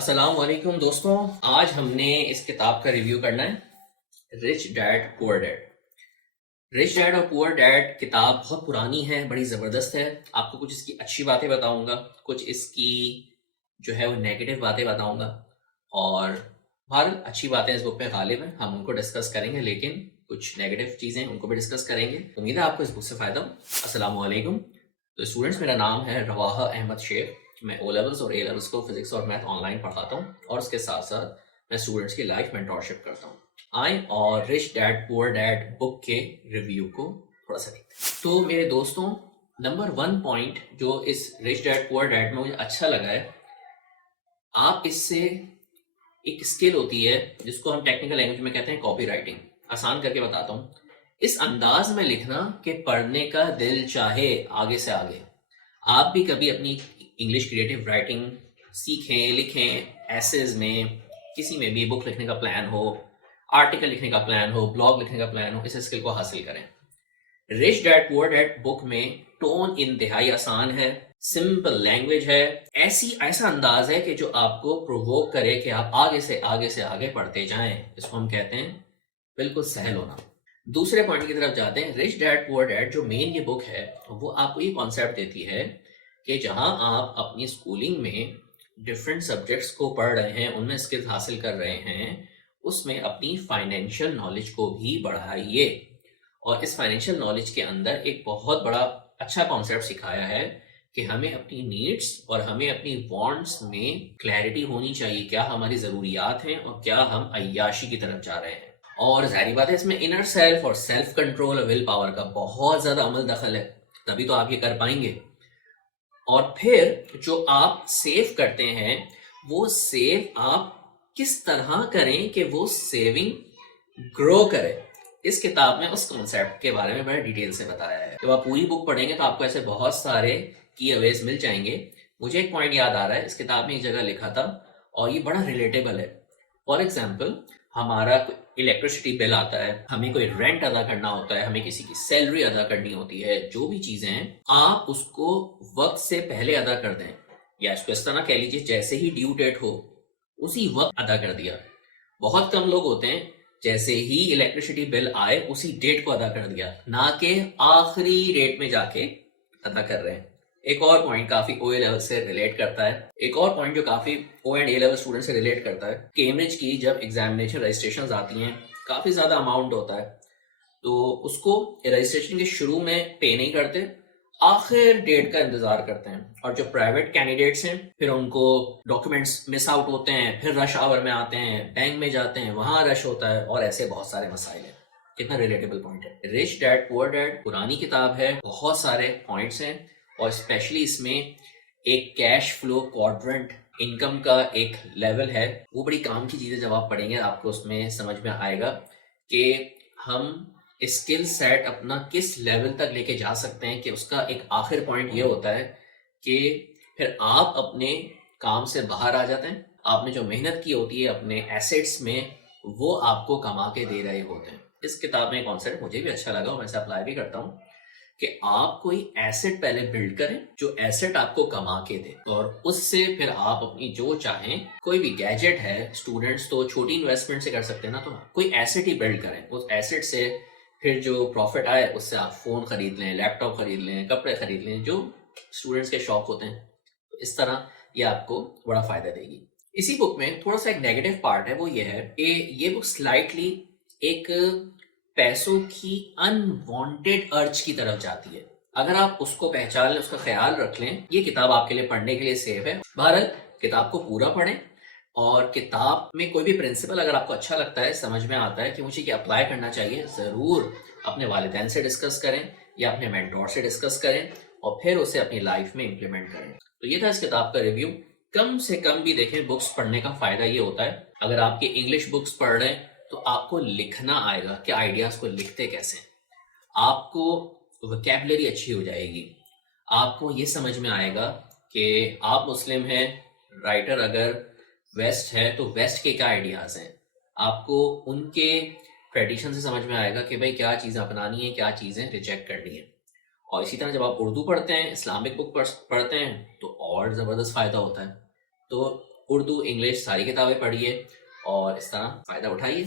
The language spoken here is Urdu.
السلام علیکم دوستوں، آج ہم نے اس کتاب کا ریویو کرنا ہے، رچ ڈیڈ پور ڈیڈ۔ رچ ڈیڈ اور پور ڈیڈ کتاب بہت پرانی ہے، بڑی زبردست ہے۔ آپ کو کچھ اس کی اچھی باتیں بتاؤں گا، کچھ اس کی جو ہے وہ نیگیٹو باتیں بتاؤں گا، اور ہر اچھی باتیں اس بک پہ غالب ہیں، ہم ان کو ڈسکس کریں گے، لیکن کچھ نیگیٹو چیزیں ان کو بھی ڈسکس کریں گے۔ امید ہے آپ کو اس بک سے فائدہ ہو۔ السلام علیکم۔ تو اسٹوڈنٹس، میرا نام ہے رواحہ احمد شیخ۔ میں او لیولز اور اے لیولز کو فزکس اور میتھ آن لائن پڑھاتا ہوں، اور اس کے ساتھ ساتھ میں اسٹوڈنٹس کی لائف مینٹورشپ کرتا ہوں۔ آئیں اور رچ ڈیڈ پور ڈیڈ بک کے ریویو کو تھوڑا سا دیکھتے ہیں۔ تو میرے دوستوں، نمبر 1 پوائنٹ جو اس رچ ڈیڈ پور ڈیڈ میں مجھے اچھا لگا ہے، آپ اس سے ایک اسکل ہوتی ہے جس کو ہم ٹیکنیکل لینگویج میں کہتے ہیں کاپی رائٹنگ۔ آسان کر کے بتاتا ہوں، اس انداز میں لکھنا کہ پڑھنے کا دل چاہے آگے سے آگے۔ آپ بھی کبھی اپنی انگلش کریٹو رائٹنگ سیکھیں، لکھیں، ایسیز میں، کسی میں بھی بک لکھنے کا پلان ہو، آرٹیکل لکھنے کا پلان ہو، بلاگ لکھنے کا پلان ہو، اس اسکل کو حاصل کریں۔ رچ ڈیڈ پور ڈیڈ بک میں ٹون انتہائی آسان ہے، سمپل لینگویج ہے، ایسا انداز ہے کہ جو آپ کو پرووک کرے کہ آپ آگے سے آگے پڑھتے جائیں۔ اس کو ہم کہتے ہیں بالکل سہل ہونا۔ دوسرے پوائنٹ کی طرف جاتے ہیں۔ رچ ڈیڈ پور ڈیڈ جو مین یہ بک ہے، وہ آپ کو یہ کانسیپٹ دیتی ہے کہ جہاں آپ اپنی اسکولنگ میں ڈفرینٹ سبجیکٹس کو پڑھ رہے ہیں، ان میں اسکلز حاصل کر رہے ہیں، اس میں اپنی فائنینشیل نالج کو بھی بڑھائیے۔ اور اس فائنینشیل نالج کے اندر ایک بہت بڑا اچھا کانسیپٹ سکھایا ہے کہ ہمیں اپنی نیڈس اور ہمیں اپنی وانٹس میں کلیئرٹی ہونی چاہیے، کیا ہماری ضروریات ہیں اور کیا ہم عیاشی کی طرف جا رہے ہیں۔ اور ظاہری بات ہے اس میں انر سیلف اور سیلف کنٹرول اور ول پاور کا بہت زیادہ عمل دخل ہے، تبھی تو آپ یہ کر پائیں گے۔ اور پھر جو آپ سیو کرتے ہیں، وہ سیو آپ کس طرح کریں کہ وہ سیونگ گرو کرے۔ اس کتاب میں اس کانسیپٹ کے بارے میں بڑے ڈیٹیل سے بتایا ہے۔ جب آپ پوری بک پڑھیں گے تو آپ کو ایسے بہت سارے کی اویز مل جائیں گے۔ مجھے ایک پوائنٹ یاد آ رہا ہے، اس کتاب میں ایک جگہ لکھا تھا اور یہ بڑا ریلیٹیبل ہے۔ فار ایگزامپل، ہمارا الیکٹریسٹی بل آتا ہے، ہمیں کوئی رینٹ ادا کرنا ہوتا ہے، ہمیں کسی کی سیلری ادا کرنی ہوتی ہے، جو بھی چیزیں ہیں آپ اس کو وقت سے پہلے ادا کر دیں، یا اس کو اس طرح کہہ لیجیے جیسے ہی ڈیو ڈیٹ ہو اسی وقت ادا کر دیا۔ بہت کم لوگ ہوتے ہیں جیسے ہی الیکٹریسٹی بل آئے اسی ڈیٹ کو ادا کر دیا، نہ کہ آخری ڈیٹ میں جا کے ادا کر رہے ہیں۔ ایک اور پوائنٹ کافی او اے لیول سے ریلیٹ کرتا ہے، ایک اور پوائنٹ جو کافی او اینڈ اے لیول اسٹوڈنٹ سے ریلیٹ کرتا ہے، کیمبرج کی جب ایگزامینیشن رجسٹریشنز آتی ہیں، کافی زیادہ اماؤنٹ ہوتا ہے، تو اس کو رجسٹریشن کے شروع میں پے نہیں کرتے، آخر ڈیٹ کا انتظار کرتے ہیں۔ اور جو پرائیویٹ کینڈیڈیٹس ہیں، پھر ان کو ڈاکیومنٹس مس آؤٹ ہوتے ہیں، پھر رش آور میں آتے ہیں، بینک میں جاتے ہیں، وہاں رش ہوتا ہے، اور ایسے بہت سارے مسائل ہیں۔ کتنا ریلیٹیبل پوائنٹ ہے۔ رچ ڈیڈ پور ڈیڈ پرانی کتاب ہے، بہت سارے پوائنٹس ہیں، اور اسپیشلی اس میں ایک کیش فلو کوادرنٹ انکم کا ایک لیول ہے، وہ بڑی کام کی چیز ہے۔ جب آپ پڑھیں گے آپ کو اس میں سمجھ میں آئے گا کہ ہم اسکل سیٹ اپنا کس لیول تک لے کے جا سکتے ہیں، کہ اس کا ایک آخر پوائنٹ یہ ہوتا ہے کہ پھر آپ اپنے کام سے باہر آ جاتے ہیں، آپ نے جو محنت کی ہوتی ہے اپنے ایسیٹس میں، وہ آپ کو کما کے دے رہے ہوتے ہیں۔ اس کتاب میں کانسیپٹ مجھے بھی اچھا لگا اور میں اسے اپلائی بھی کرتا ہوں کہ آپ کوئی ایسٹ پہلے بلڈ کریں جو ایسٹ آپ کو کما کے دے، اور اس سے پھر آپ اپنی جو چاہیں، کوئی بھی گیجٹ ہے، اسٹوڈنٹس تو چھوٹی انویسٹمنٹ سے کر سکتے ہیں نا، تو کوئی ایسٹ ہی بلڈ کریں، اس ایسٹ سے پھر جو پروفٹ آئے اس سے آپ فون خرید لیں، لیپ ٹاپ خرید لیں، کپڑے خرید لیں، جو اسٹوڈنٹس کے شوق ہوتے ہیں۔ تو اس طرح یہ آپ کو بڑا فائدہ دے گی۔ اسی بک میں تھوڑا سا ایک نیگیٹو پارٹ ہے، وہ یہ ہے کہ یہ بک سلائٹلی ایک پیسوں کی انوانٹیڈ ارج کی طرف جاتی ہے۔ اگر آپ اس کو پہچان لیں، اس کا خیال رکھ لیں، یہ کتاب آپ کے لیے پڑھنے کے لیے سیف ہے۔ بہرحال کتاب کو پورا پڑھیں، اور کتاب میں کوئی بھی پرنسپل اگر آپ کو اچھا لگتا ہے، سمجھ میں آتا ہے کہ مجھے یہ اپلائی کرنا چاہیے، ضرور اپنے والدین سے ڈسکس کریں یا اپنے مینٹور سے ڈسکس کریں، اور پھر اسے اپنی لائف میں امپلیمنٹ کریں۔ تو یہ تھا اس کتاب کا ریویو۔ کم سے کم بھی دیکھیں، بکس پڑھنے کا فائدہ یہ ہوتا ہے، اگر آپ کی انگلش بکس پڑھ رہے ہیں تو آپ کو لکھنا آئے گا کہ آئیڈیاز کو لکھتے کیسے ہیں، آپ کو وکیبلری اچھی ہو جائے گی، آپ کو یہ سمجھ میں آئے گا کہ آپ مسلم ہیں، رائٹر اگر ویسٹ ہے تو ویسٹ کے کیا آئیڈیاز ہیں، آپ کو ان کے ٹریڈیشن سے سمجھ میں آئے گا کہ بھائی کیا چیزیں اپنانی ہیں، کیا چیزیں ریجیکٹ کرنی ہیں۔ اور اسی طرح جب آپ اردو پڑھتے ہیں، اسلامک بک پڑھتے ہیں، تو اور زبردست فائدہ ہوتا ہے۔ تو اردو انگلش ساری کتابیں پڑھیے اور اس طرح فائدہ اٹھائیے.